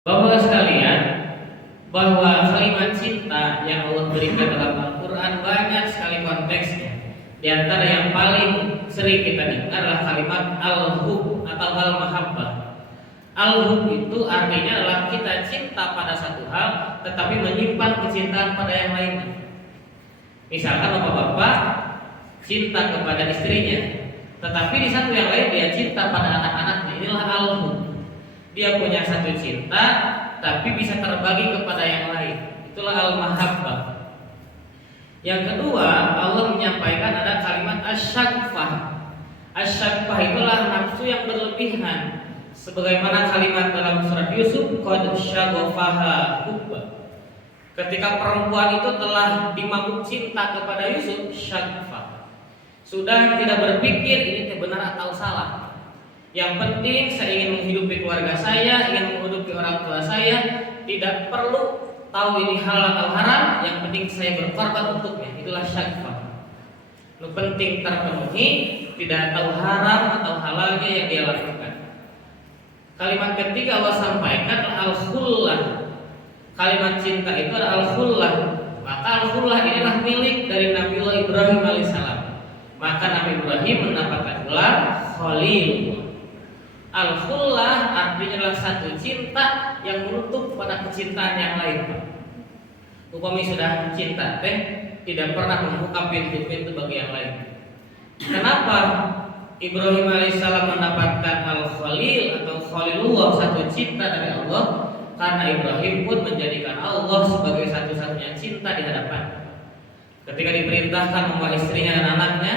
Bapak sekalian, bahwa kalimat cinta yang Allah berikan dalam Al-Quran banyak sekali konteksnya. Di antara yang paling sering kita dengar adalah kalimat al-hub atau al-mahabbah. Al-hub itu artinya adalah kita cinta pada satu hal, tetapi menyimpan kecintaan pada yang lainnya. Misalkan bapak-bapak cinta kepada istrinya, tetapi di satu yang lain dia cinta pada anak-anaknya. Inilah al-hub. Dia punya satu cinta, tapi bisa terbagi kepada yang lain. Itulah al-mahabbah. Yang kedua, Allah menyampaikan ada kalimat asyakfah. Asyakfah itulah nafsu yang berlebihan. Sebagaimana kalimat dalam surat Yusuf, qad syaghafaha hubba. Ketika perempuan itu telah dimabuk cinta kepada Yusuf, syakfah. Sudah tidak berpikir ini benar atau salah. Yang penting saya ingin menghidupi keluarga saya, ingin menghidupi orang tua saya, tidak perlu tahu ini halal atau haram, yang penting saya berkorban untuknya. Itulah syakfah. Yang penting terpenuhi, tidak tahu haram atau halalnya yang dia lakukan. Kalimat ketiga Allah sampaikan al-khullah. Kalimat cinta itu adalah al-khullah. Maka al-khullah inilah milik dari Nabiullah Ibrahim alaihissalam. Maka Nabi Ibrahim mendapatkan gelar Khalil. Al-khullah artinya adalah satu cinta yang menutup pada kecintaan yang lain. Upami sudah cinta tidak pernah membuka pintu-pintu bagi yang lain. Kenapa Ibrahim alaihissalam mendapatkan al-khalil atau khalilullah, satu cinta dari Allah? Karena Ibrahim pun menjadikan Allah sebagai satu-satunya cinta di hadapan. Ketika diperintahkan membawa istrinya dan anaknya,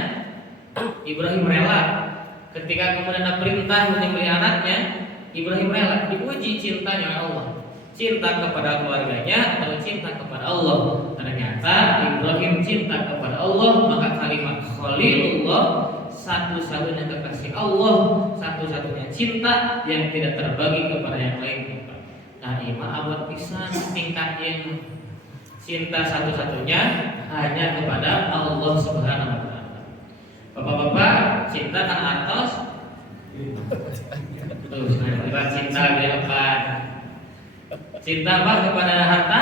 Ibrahim rela. Ketika kemudian ada perintah menyembelih anaknya, Ibrahim rela. Diuji cintanya oleh Allah, cinta kepada keluarganya atau cinta kepada Allah. Ternyata Ibrahim cinta kepada Allah, maka kalimat Khalilullah, satu-satunya kekasih Allah, satu-satunya cinta yang tidak terbagi kepada yang lain. Nah, ima abad pisan tingkatnya cinta satu-satunya hanya kepada Allah Subhanahu wa taala. Bapak-bapak, cinta kan artos. Terus nah, cinta apa? Cinta apa kepada harta?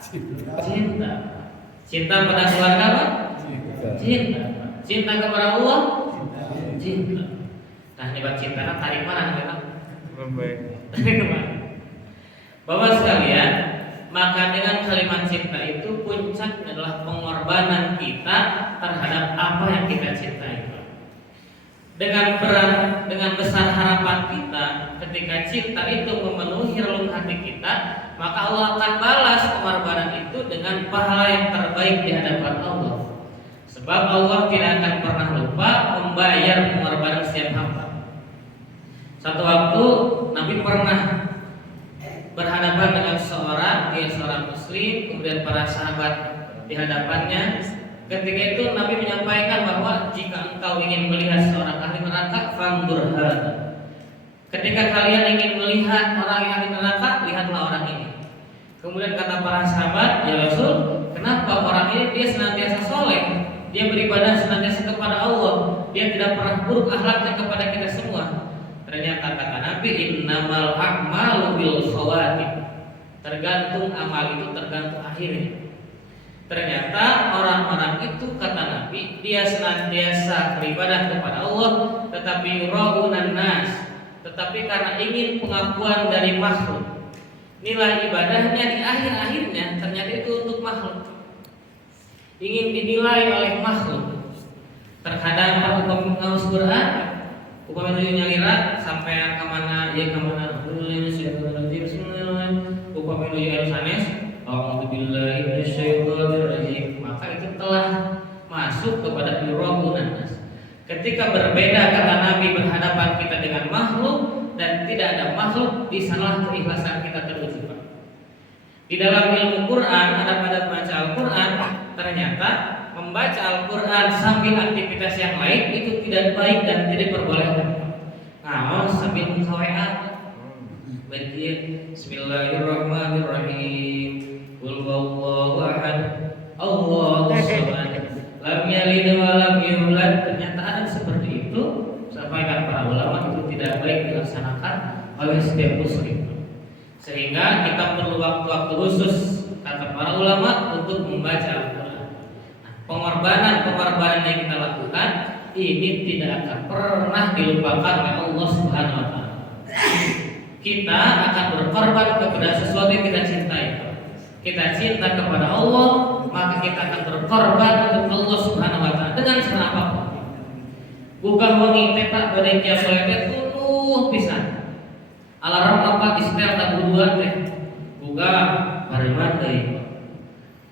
Cinta. Cinta pada keluarga apa? Cinta. Cinta kepada Allah? Cinta. Nah, nyebat cinta kan tarik mana memang? Tarik mana? Bapak sekalian, maka dengan kalimat cinta itu puncaknya adalah pengorbanan kita terhadap apa yang kita cintai. Dengan besar harapan kita, ketika cinta itu memenuhi relung hati kita, maka Allah akan balas pengorbanan itu dengan pahala yang terbaik di hadapan Allah. Sebab Allah tidak akan pernah lupa membayar pengorbanan setiap hamba. Satu waktu Nabi pernah berhadapan dengan seorang muslim, kemudian para sahabat di hadapannya. Ketika itu Nabi menyampaikan bahwa jika engkau ingin melihat seorang ahli neraka, fanzurha. Ketika kalian ingin melihat orang yang ahli neraka, lihatlah orang ini. Kemudian kata para sahabat, ya Rasul, kenapa orang ini dia senantiasa soleh, dia beribadah senantiasa kepada Allah, dia tidak pernah buruk akhlaknya kepada kita semua. Ternyata kata Nabi, innamal a'malu bil khawatim. Tergantung amal itu, tergantung akhirnya. Ternyata orang-orang itu kata Nabi, dia senantiasa beribadah kepada Allah, tetapi yuraunan nas, tetapi karena ingin pengakuan dari makhluk, nilai ibadahnya di akhir-akhirnya ternyata itu untuk makhluk, ingin dinilai oleh makhluk. Terkadang aku mengaus Quran, upama itu nyalirat sampai kemana ya kemana, upama itu harus sanes, a'udzubillahi minasyaitonirrajim, maka itu telah masuk kepada yuraunan nas. Ketika berbeda kata Nabi berhadapan kita dengan makhluk dan tidak ada makhluk, di sanalah keikhlasan kita terwujud. Di dalam ilmu Quran ada pada membaca Al-Quran, ternyata membaca Al-Quran sambil aktivitas yang lain itu tidak baik dan tidak diperbolehkan. Nah, sambil mengkawaian, Bismillahirrahmanirrahim. Qul huwallahu ahad, Allahu samad, lam yalid wa lam yulad. Ternyata ada seperti itu. Sampaikan para ulama itu tidak baik dilaksanakan oleh setiap muslim. Sehingga kita perlu waktu-waktu khusus kata para ulama untuk membaca Al-Quran. Pengorbanan yang kita lakukan ini tidak akan pernah dilupakan oleh Allah Subhanahu wa taala. Kita akan berkorban kepada sesuatu yang kita cintai. Kita cinta kepada Allah, maka kita akan berkorban untuk Allah Subhanahu wa taala dengan cara apapun. Bukan wangi teh Pak bade tiap teh tuh pisan. Alarm apa istel tak buruan teh. Buka bareman deui.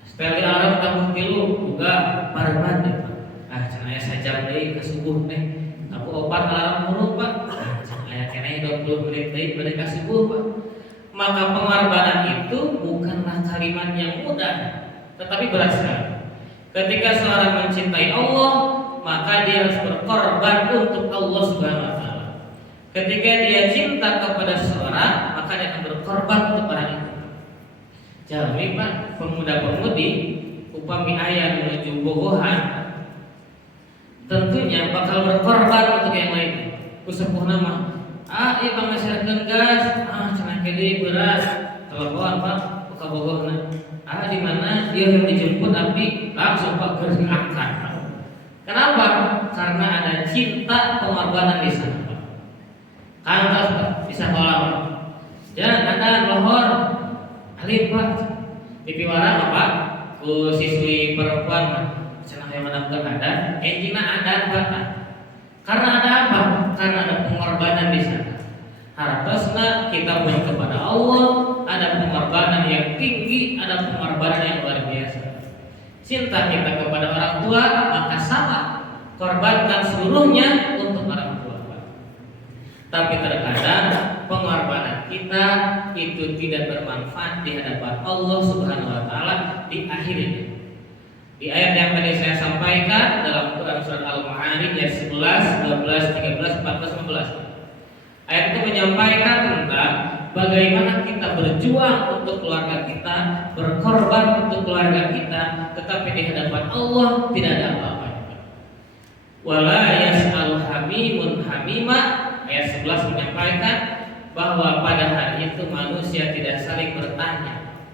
Setel alarm tak tilu buka bareman deui. Ah cenah aya sajam deui ka subuh teh. Aku opat alarm mulu Pak. Cenah aya keneh 20 menit deui bade ka subuh Pak. Maka pengorbanan itu bukanlah kalimat yang mudah, tetapi berat sekali. Ketika seorang mencintai Allah, maka dia harus berkorban untuk Allah Subhanahu wa taala. Ketika dia cinta kepada seseorang, maka dia akan berkorban untuk orang itu. Jalmi Pak, pemuda-pemudi upami aya menuju bogohan, tentunya bakal berkorban untuk yang lain. Kusepuhna mah, ieu pangasarkeun gas, cenah deui beras. Telepon Pak, ka bogohna. Di mana dia yang dijemput abdi langsung Pak geus angkat. Kenapa? Karena ada cinta pengorbanan di sana. Kantos Pak, bisa kolam. Dan ada lohor alif Pak. Dipiwara Pak, ku siswi perempuan cenah yang menangkan ada, engina ada Pak. Karena ada apa? Karena ada pengorbanan di sana. Hartosna kita punya kepada Allah, ada pengorbanan yang tinggi, ada pengorbanan yang luar biasa. Cinta kita kepada orang tua, maka sama, korbankan seluruhnya untuk orang tua. Tapi terkadang pengorbanan kita itu tidak bermanfaat di hadapan Allah Subhanahu wa taala di akhirnya. Di ayat yang tadi saya sampaikan dalam Quran surat Al-Ma'arij ayat 11, 12, 13, 14, 15. Ayat itu menyampaikan tentang bagaimana kita berjuang untuk keluarga kita, berkorban untuk keluarga kita, tetapi di hadapan Allah tidak ada apa-apa. Wala yas'alu hamimun hamima. Ayat 11 menyampaikan bahwa pada hari itu manusia tidak saling bertanya.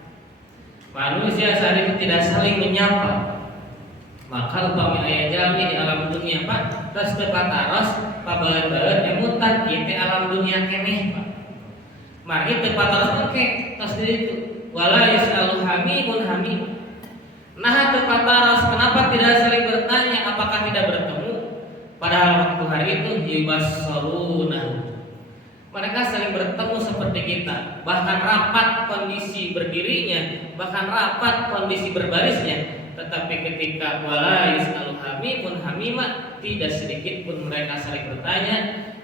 Manusia saat itu tidak saling menyapa. Maka upami aya jalmi di alam dunia Pak, tos teu pataros pabaeut emutan ieu teh alam dunia keneh Pak. Mari teu pataros engke tos di ditu. Wala yasalu hamimun hamim. Nah teu pataros kenapa tidak saling bertanya apakah tidak bertemu? Padahal waktu hari itu yubasaruna. Mereka saling bertemu seperti kita, bahkan rapat kondisi berdirinya, bahkan rapat kondisi berbarisnya. Tetapi ketika wala yasalu hamimun hamima, tidak sedikit pun mereka saling bertanya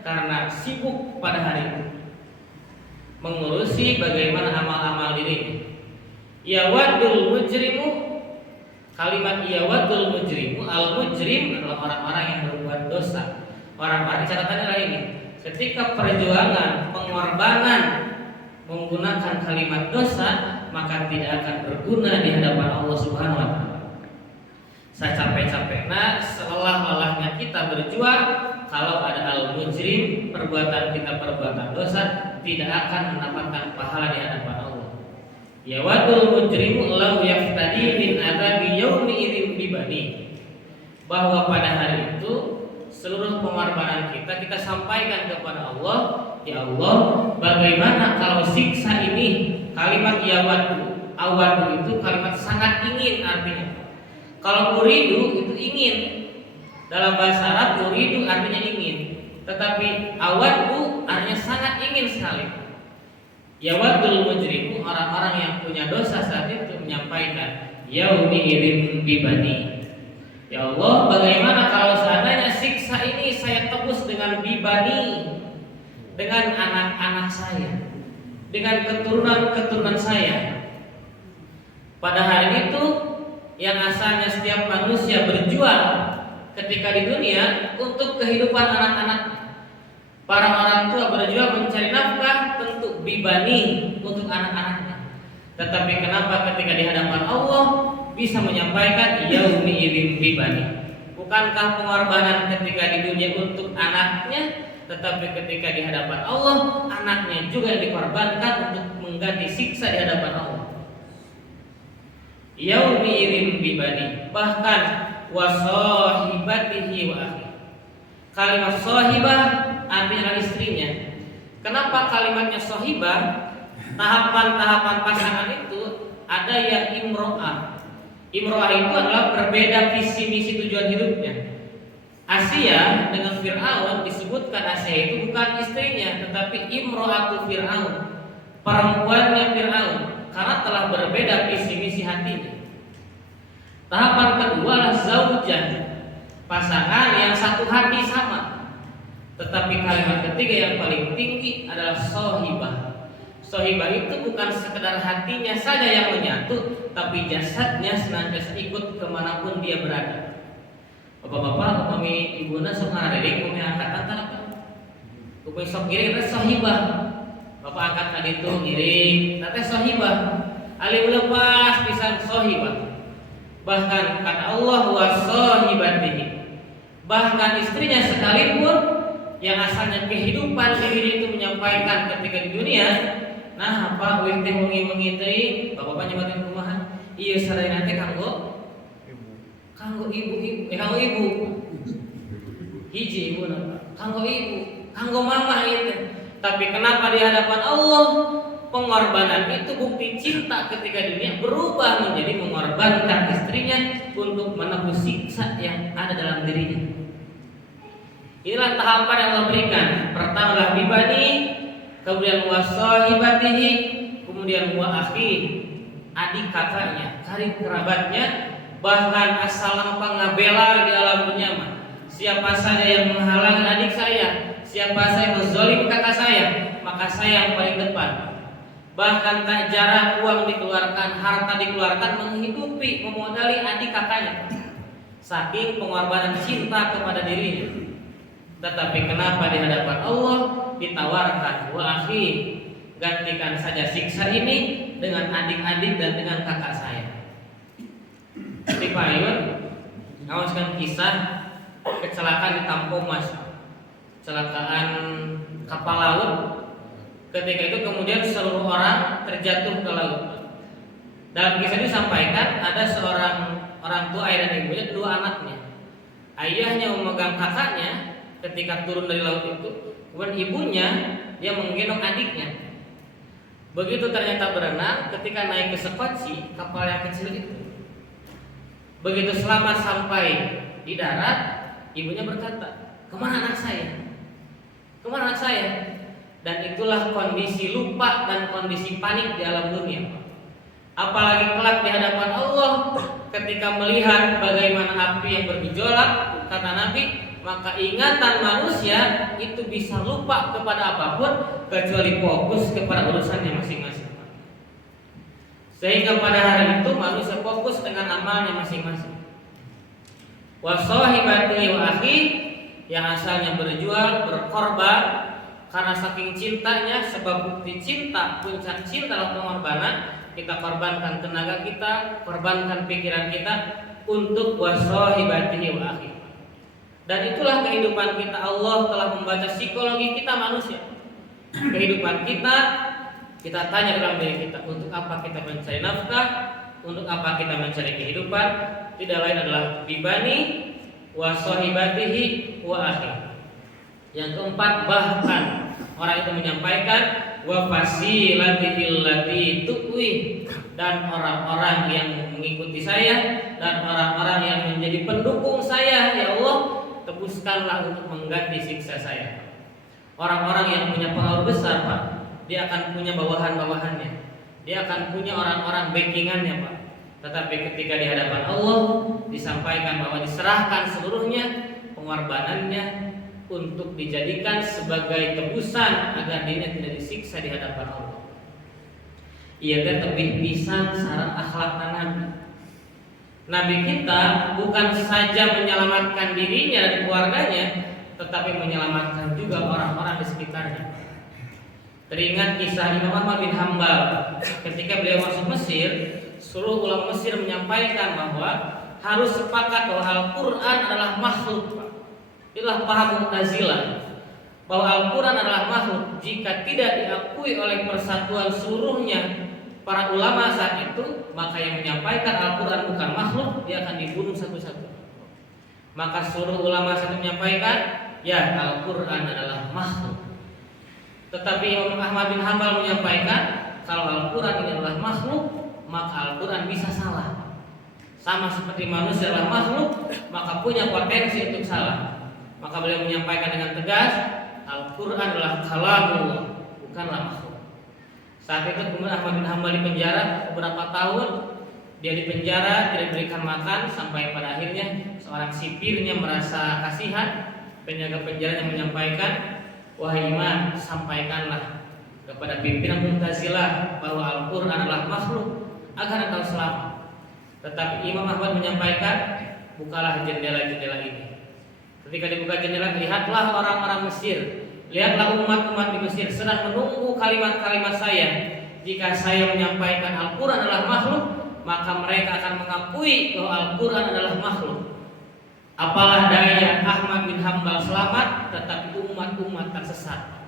karena sibuk pada hari itu mengurusi bagaimana amal-amal dirinya. Yawadul mujrimu, kalimat yawadul mujrimu, al mujrim adalah orang-orang yang berbuat dosa. Orang-orang catatannya lain ini. Ketika perjuangan pengorbanan menggunakan kalimat dosa, maka tidak akan berguna di hadapan Allah Subhanahu wa taala. Secapek-capeknya, selelah-lelahnya kita berjuang, kalau ada al-mujrim, perbuatan kita perbuatan dosa, tidak akan mendapatkan pahala di hadapan Allah. Ya wadul mujrimu lau yaftadi min adzabi yaumi idzin bibani. Bahwa pada hari itu seluruh pengorbanan kita sampaikan kepada Allah. Ya Allah, bagaimana kalau siksa ini? Kalimat ya wadu, awadu itu kalimat sangat ingin artinya. Kalau uridu itu ingin. Dalam bahasa Arab uridu artinya ingin. Tetapi awadu artinya sangat ingin sekali. Yawadul mujrimu, orang-orang yang punya dosa saat itu menyampaikan yaumi idzin bibani. Ya Allah, bagaimana kalau seandainya siksa ini saya tebus dengan bibani, dengan anak-anak saya, dengan keturunan-keturunan saya. Pada hari itu yang asalnya setiap manusia berjuang ketika di dunia untuk kehidupan anak-anaknya. Para orang tua berjuang mencari nafkah tentu bibani untuk anak-anaknya. Tetapi kenapa ketika di hadapan Allah bisa menyampaikan yaumi idzin bibani? Bukankah pengorbanan ketika di dunia untuk anaknya tetapi ketika di hadapan Allah, anaknya juga yang dikorbankan untuk mengganti siksa di hadapan Allah. Yaumi idzin bibani, bahkan wa sahibatihi wa akhi. Kalimat sahibah artinya istrinya. Kenapa kalimatnya sahibah? Tahapan-tahapan pasangan itu ada yang imro'ah. Imro'ah itu adalah berbeda visi misi tujuan hidupnya. Asia dengan Fir'aun disebutkan Asia itu bukan istrinya, tetapi imro'atu Fir'aun, perempuannya Fir'aun, karena telah berbeda visi misi hatinya. Tahapan kedua adalah zaujah, pasangan yang satu hati sama. Tetapi kalimat ketiga yang paling tinggi adalah sohibah. Sohibah itu bukan sekedar hatinya saja yang menyatu, tapi jasadnya senantiasa ikut kemanapun dia berada. Bapak-bapak, upami ibuna sok ngaradering, upami angkatan tanah, upami sok giring, itu sohibah. Bapak angkat tadi itu giring, tapi sohibah. Alim lepas pisan sohibah. Bahkan kata Allah wa sohibatihi. Bahkan istrinya sekalipun yang asalnya kehidupan diri itu menyampaikan ketika di dunia, nah apa weh teh wengi-wengi teh bapak-bapak nyebatin kumaha? Iya sadayana teh kanggo ibu, kanggo ibu. Hiji ibu kanggo ibu, kanggo mama ieu teh. Tapi kenapa di hadapan Allah pengorbanan itu bukti cinta ketika dunia berubah menjadi mengorbankan istrinya untuk menebus siksa yang ada dalam dirinya. Inilah tahapan yang Allah berikan. Pertama adalah bibani, kemudian wa sahibatihi, kemudian wa akhi, adik kakaknya, karib kerabatnya, bahkan asal pengabela di alam dunia mah. Siapa saja yang menghalangi adik saya, siapa saja yang menzolim kakak saya, maka saya yang paling depan. Bahkan tak jarang uang dikeluarkan, harta dikeluarkan menghidupi, memodali adik kakaknya. Saking pengorbanan cinta kepada dirinya. Tetapi kenapa di hadapan Allah ditawarkan wa akhi, gantikan saja siksa ini dengan adik-adik dan dengan kakak saya. Di payun ngawaskan kisah kecelakaan di Tampo Mas, kecelakaan kapal laut. Ketika itu kemudian seluruh orang terjatuh ke laut. Dalam kisah ini disampaikan ada seorang orang tua, ayah dan ibunya, dua anaknya. Ayahnya memegang kakaknya ketika turun dari laut itu, kemudian ibunya dia menggendong adiknya. Begitu ternyata berenang, ketika naik ke sekoci kapal yang kecil itu, begitu selamat sampai di darat, ibunya berkata, "Kemana anak saya? Kemana anak saya?" Dan itulah kondisi lupa dan kondisi panik di alam dunia. Apalagi kelak di hadapan Allah, ketika melihat bagaimana api yang bergejolak, kata Nabi, maka ingatan manusia itu bisa lupa kepada apapun kecuali fokus kepada urusannya masing-masing. Sehingga pada hari itu manusia fokus dengan amalnya masing-masing. Wa sahibati wa akhi, yang asalnya berjuang, berkorban karena saking cintanya, sebab bukti cinta, puncak cinta adalah pengorbanan. Kita korbankan tenaga kita, korbankan pikiran kita untuk wa sahibatihi wa akhi. Dan itulah kehidupan kita. Allah telah membaca psikologi kita manusia. Kehidupan kita tanya dalam diri kita, untuk apa kita mencari nafkah, untuk apa kita mencari kehidupan. Tidak lain adalah bibani wa sahibatihi wa akhi. Yang keempat, bahkan orang itu menyampaikan wa fasilatihi allati tuqwi, dan orang-orang yang mengikuti saya dan orang-orang yang menjadi pendukung saya, ya Allah, tebuskanlah untuk mengganti siksa saya. Orang-orang yang punya pengaruh besar, Pak, dia akan punya bawahan-bawahannya, dia akan punya orang-orang backingannya, Pak. Tetapi ketika di hadapan Allah disampaikan bahwa diserahkan seluruhnya, pengorbanannya untuk dijadikan sebagai tebusan agar dirinya tidak disiksa di hadapan Allah. Ia tebih pisan sareng akhlak Nabi. Nabi kita bukan saja menyelamatkan dirinya dan keluarganya, tetapi menyelamatkan juga orang-orang di sekitarnya. Teringat kisah Imam Ahmad bin Hambal ketika beliau masuk Mesir, seluruh ulama Mesir menyampaikan bahwa harus sepakat bahwa Al-Quran adalah makhluk. Itulah paham Mu'tazilah. bahwa Al-Quran adalah makhluk, jika tidak diakui oleh persatuan seluruhnya para ulama saat itu, maka yang menyampaikan Al-Quran bukan makhluk, dia akan dibunuh satu-satu. Maka seluruh ulama saat itu menyampaikan, ya Al-Quran adalah makhluk. Tetapi Imam Ahmad bin Hanbal menyampaikan, kalau Al-Quran ini adalah makhluk, maka Al-Quran bisa salah. Sama seperti manusia adalah makhluk, maka punya potensi untuk salah. Maka beliau menyampaikan dengan tegas, Al-Quran adalah kalamullah, bukanlah makhluk. Saat itu kemudian Ahmad bin Hanbal dipenjara beberapa tahun. Dia dipenjara, tidak diberikan makan, sampai pada akhirnya seorang sipirnya merasa kasihan. Penjaga penjaranya menyampaikan, wahai imam, sampaikanlah kepada pimpinan Mu'tazilah bahwa Al-Quran adalah makhluk agar engkau selamat. Tetapi Imam Ahmad menyampaikan, bukalah jendela-jendela ini. Ketika dibuka jendela, lihatlah orang-orang Mesir, lihatlah umat-umat di Mesir sedang menunggu kalimat-kalimat saya. Jika saya menyampaikan Al-Quran adalah makhluk, maka mereka akan mengakui bahwa Al-Quran adalah makhluk. Apalah daya Ahmad bin Hanbal selamat, tetapi umat-umat tersesat.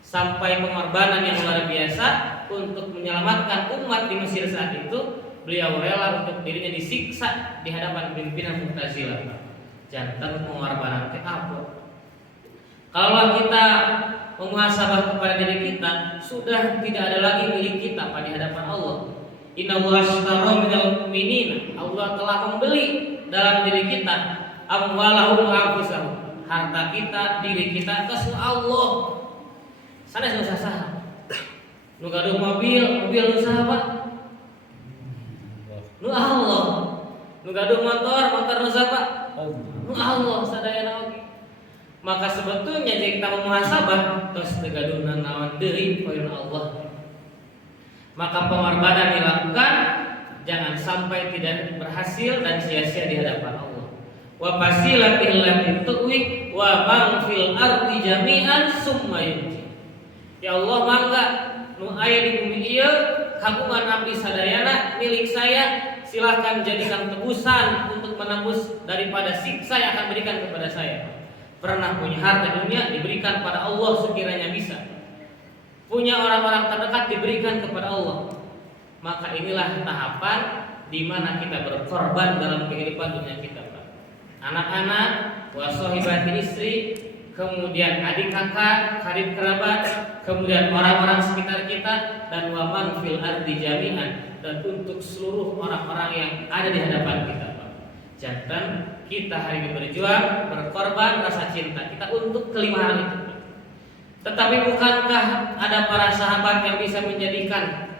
Sampai pengorbanan yang luar biasa untuk menyelamatkan umat di Mesir saat itu, beliau rela untuk dirinya disiksa di hadapan pimpinan Mu'tazilah. Jantan pengorbanan ke apa? Kalau kita memuhasabah kepada diri kita, sudah tidak ada lagi milik kita pada hadapan Allah. Inna Allaha ashtara minal mu'minin, Allah telah membeli dalam diri kita amwalahum anfusahum, harta kita, diri kita ke Allah. Sana susah sah. Nu gaduh mobil nu saha? Nu Allah. Nu gaduh motor nu saha? Nu Allah sadayana oge. Maka sebetulnya jika kita memuhasabah tos teu gaduhna naon deui poin Allah. Maka pengorbanan dilakukan, jangan sampai tidak berhasil dan sia-sia di hadapan Allah. Wa fasilatil lati tuwi wa man fil ardi jami'an summa yunji. Ya Allah, mangga nu aya di bumi ieu kagungan abdi sadayana milik saya, silahkan jadikan tebusan untuk menembus daripada siksa yang akan berikan kepada saya. Pernah punya harta dunia diberikan pada Allah sekiranya bisa. Punya orang-orang terdekat diberikan kepada Allah. Maka inilah tahapan di mana kita berkorban dalam kehidupan dunia kita, Pak. Anak-anak, wasahibati istri, kemudian adik kakak, karib kerabat, kemudian orang-orang sekitar kita, dan waman fil ardi jami'an, dan untuk seluruh orang-orang yang ada di hadapan kita, Pak. Jangan kita hari ini berjuang, berkorban rasa cinta kita untuk kelima hal itu. Tetapi bukankah ada para sahabat yang bisa menjadikan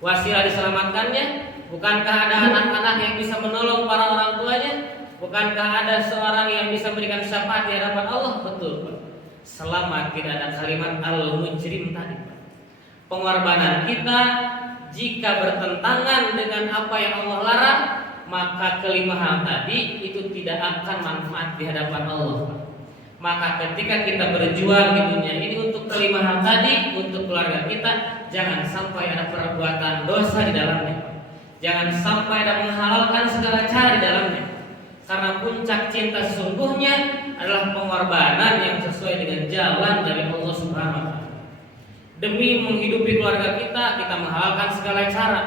wasilah diselamatkannya? Bukankah ada anak-anak yang bisa menolong para orang tuanya? Bukankah ada seorang yang bisa memberikan syafaat di hadapan Allah? Betul, Pak. Selama tidak ada kalimat al-mujrim tadi, Pak. Pengorbanan kita jika bertentangan dengan apa yang Allah larang, maka kelima hal tadi itu tidak akan manfaat di hadapan Allah, Pak. Maka ketika kita berjuang di dunia ini untuk kelima hal tadi, untuk keluarga kita, jangan sampai ada perbuatan dosa di dalamnya. Jangan sampai ada menghalalkan segala cara di dalamnya. Karena puncak cinta sesungguhnya adalah pengorbanan yang sesuai dengan jalan dari Allah Subhanahu wa taala. Demi menghidupi keluarga kita, kita menghalalkan segala cara.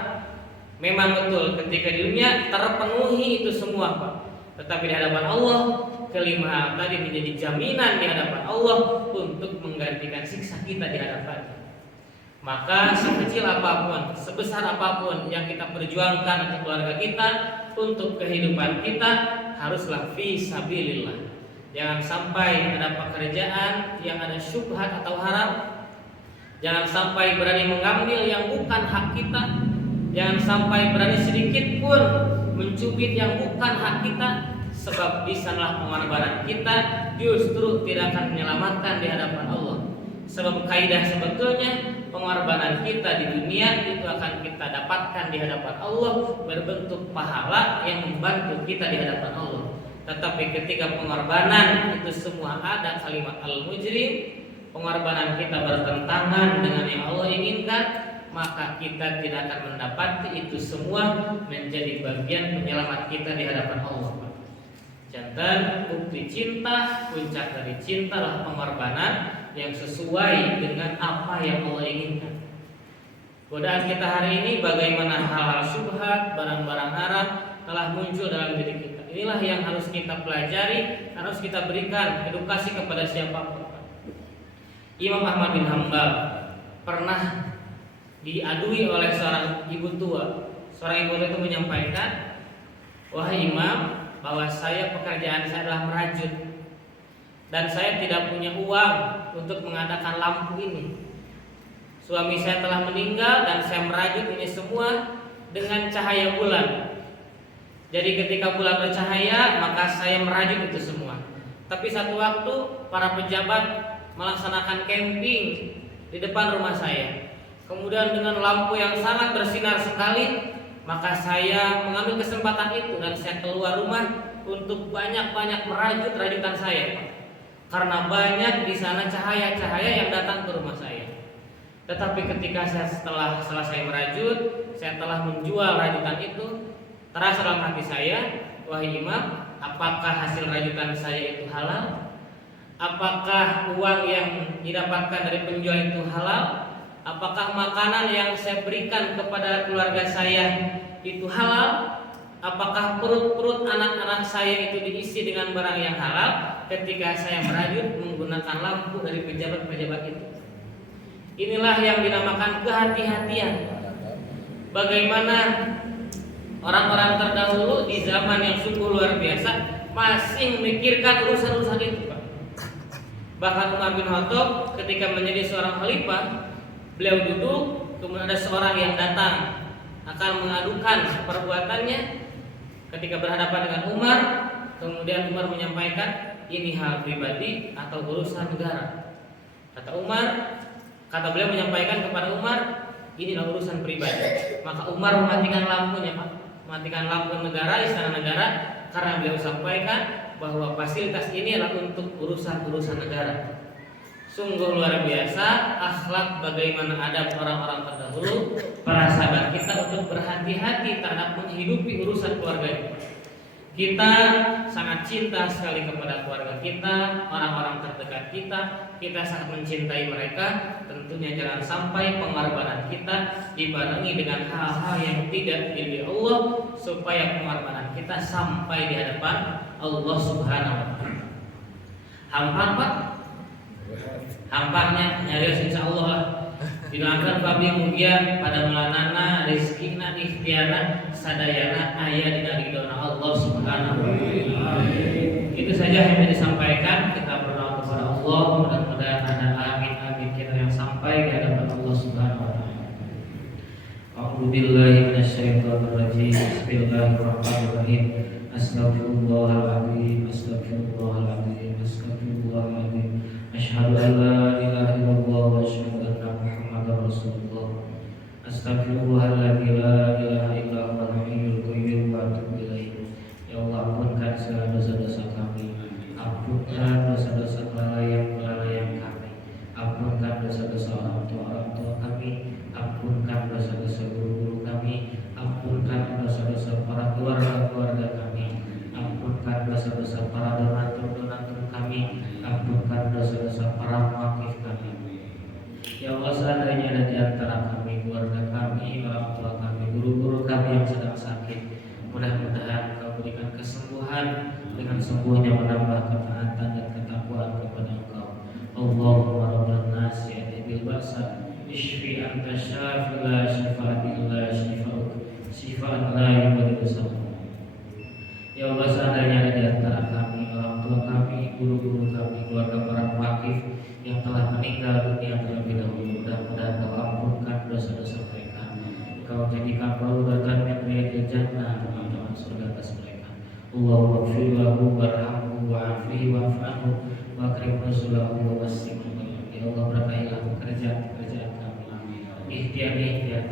Memang betul ketika di dunia terpenuhi itu semua, Pak. Tetapi di hadapan Allah, kelima hal tadi menjadi jaminan di hadapan Allah untuk menggantikan siksa kita di hadapan. Maka sekecil apapun, sebesar apapun yang kita perjuangkan untuk keluarga kita, untuk kehidupan kita, haruslah fi sabilillah. Jangan sampai ada pekerjaan yang ada syubhat atau haram. Jangan sampai berani mengambil yang bukan hak kita. Jangan sampai berani sedikit pun mencubit yang bukan hak kita, sebab di sanalah pengorbanan kita justru tidak akan menyelamatkan di hadapan Allah. Sebab kaidah sebetulnya pengorbanan kita di dunia itu akan kita dapatkan di hadapan Allah berbentuk pahala yang membantu kita di hadapan Allah. Tetapi ketika pengorbanan itu semua ada kalimat al-mujrim, pengorbanan kita bertentangan dengan yang Allah inginkan, maka kita tidak akan mendapati itu semua menjadi bagian penyelamat kita di hadapan Allah. Jantan bukti cinta, puncak dari cinta adalah pengorbanan yang sesuai dengan apa yang Allah inginkan. Godaan kita hari ini bagaimana hal-hal syubhat, barang-barang haram telah muncul dalam diri kita. Inilah yang harus kita pelajari, harus kita berikan edukasi kepada siapapun. Imam Ahmad bin Hanbal pernah diadui oleh seorang ibu tua. Seorang ibu tua itu menyampaikan, "Wahai Imam, bahwa pekerjaan saya adalah merajut dan saya tidak punya uang untuk mengadakan lampu ini. Suami saya telah meninggal dan saya merajut ini semua dengan cahaya bulan. Jadi ketika bulan bercahaya maka saya merajut itu semua. Tapi satu waktu para pejabat melaksanakan camping di depan rumah saya. Kemudian dengan lampu yang sangat bersinar sekali, maka saya mengambil kesempatan itu dan saya keluar rumah untuk banyak-banyak merajut rajutan saya, karena banyak di sana cahaya-cahaya yang datang ke rumah saya. Tetapi ketika saya setelah selesai merajut, saya telah menjual rajutan itu, terasa dalam hati saya, wahai Imam, apakah hasil rajutan saya itu halal? Apakah uang yang didapatkan dari penjual itu halal? Apakah makanan yang saya berikan kepada keluarga saya itu halal? Apakah perut-perut anak-anak saya itu diisi dengan barang yang halal ketika saya merajut menggunakan lampu dari pejabat-pejabat itu? Inilah yang dinamakan kehati-hatian. Bagaimana orang-orang terdahulu di zaman yang sungguh luar biasa masih memikirkan urusan-urusan itu, Pak. Bahkan Umar bin Khattab ketika menjadi seorang khalifah, beliau duduk, kemudian ada seorang yang datang akan mengadukan perbuatannya. Ketika berhadapan dengan Umar, kemudian Umar menyampaikan, ini hal pribadi atau urusan negara. Kata beliau menyampaikan kepada Umar, ini adalah urusan pribadi. Maka Umar mematikan lampunya, Pak, mematikan lampu negara, istana negara, karena beliau sampaikan bahwa fasilitas ini adalah untuk urusan-urusan negara. Sungguh luar biasa akhlak bagaimana adab orang-orang terdahulu, para sahabat kita untuk berhati-hati terhadap menghidupi urusan keluarga kita. Sangat cinta sekali kepada keluarga kita, orang-orang terdekat kita sangat mencintai mereka. Tentunya jangan sampai pengorbanan kita dibarengi dengan hal-hal yang tidak diridhoi Allah, supaya pengorbanan kita sampai di hadapan Allah Subhanahu wa taala. Hampan, Pak, hampanya nyarios insyaallah lah. Didoakan kami mugia pada melanana rezekina ikhtiaran sadayana aya dina ridona Allah Subhanahu wa taala. Itu saja yang bisa disampaikan. Kita berdoa kepada Allah, mudah-mudahan ada amin kita yang sampai di hadapan Allah Subhanahu wa taala. A'udzubillahi minasyaitonir rajim. Bismillahirrahmanirrahim. Astaghfirullahaladzim, astaghfirullahaladzim, astaghfirullahaladzim. Asyhadu an la ilaha illallah wa asyhadu anna Muhammadar Rasulullah. Astaghfirullahaladzim, la ilaha illa huwal hayyul qayyum wa atubu ilaih. Ya Allah, ampunkan segala dosa-dosa kami, ampunkan dosa-dosa kelalaian kami, ampunkan dosa-dosa orang tua kami, ampunkan dosa-dosa guru-guru kami, ampunkan dosa-dosa para keluarga kami, ampunkan dosa-dosa para donatur kami, ampunkan dosa-dosa para muwakif kami. Ya Allah, seandainya ada di antara kami, keluarga kami, orang tua kami, guru-guru kami yang sedang sakit, mudah-mudahan Engkau berikan kesembuhan, dengan sembuhnya menambah ketaatan dan ketakwaan kepada Engkau. Allahumma rabban nas ya'ti bil ba'sa ishfi anta syafi la shifaa illa shifaa'uk shifaan la yughadiru saqama. Ya Allah, seandainya ada di antara kami, orang tua kami, guru-guru kami, keluarga para wakif yang telah meninggal dunia terlebih dahulu, mudah-mudahan Kau ampunkan dosa-dosa mereka. Kau jadikan raudhatan min riyadil jannah, teman-teman surga atas mereka. Allahumma ighfir lahu warhamhu wa'afihi wa'fu anhu wa akrim nuzulahu wa wasi' mudkhalahu. Ya Allah, berkahilah pekerjaan kami, ikhtiar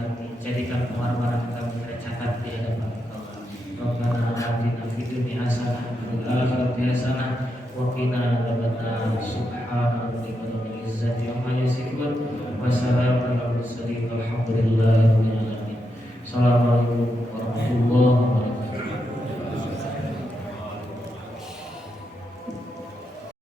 kami, jadikan pengorbanan kami tercatat di hadapan Engkau. Rabbana atina fid dunya hasanah wa fil akhirati hasanah wa qina adzabannar. Subhana rabbika rabbil izzati amma yasifun wa salamun alal mursalin walhamdulillahi rabbil alamin. Assalamualaikum warahmatullahi wabarakatuh.